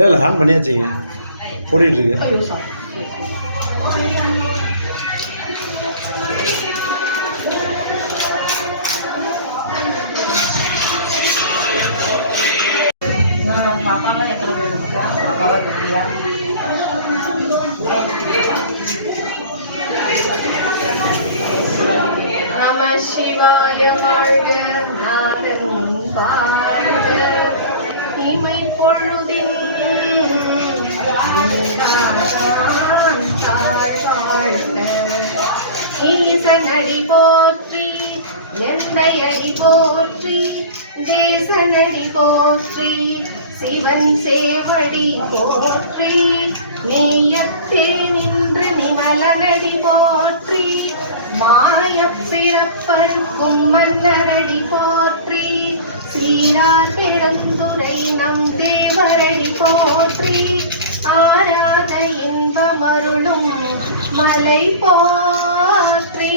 இல்லை ஹேண்ட் பண்ணியாச்சு ஓடிட்டு இருக்கு. ஐயோ சார் நம சிவாய வாழ்க நாதன் வாழ்க இமை பொழுதின் தாழ் வாழ்க ஈசனடி போற்றி எந்தையடி போற்றி தேசனடி போற்றி சிவன் சேவடி போற்றி மெய்யத்தே நின்று நிமலனடி போற்றி மாயப் பிறப்பருக்கும் மன்னரடி போற்றி சீரார் பெருந்துரை நம் தேவரடி போற்றி ஆராத இன்பமருளும் மலை போற்றி.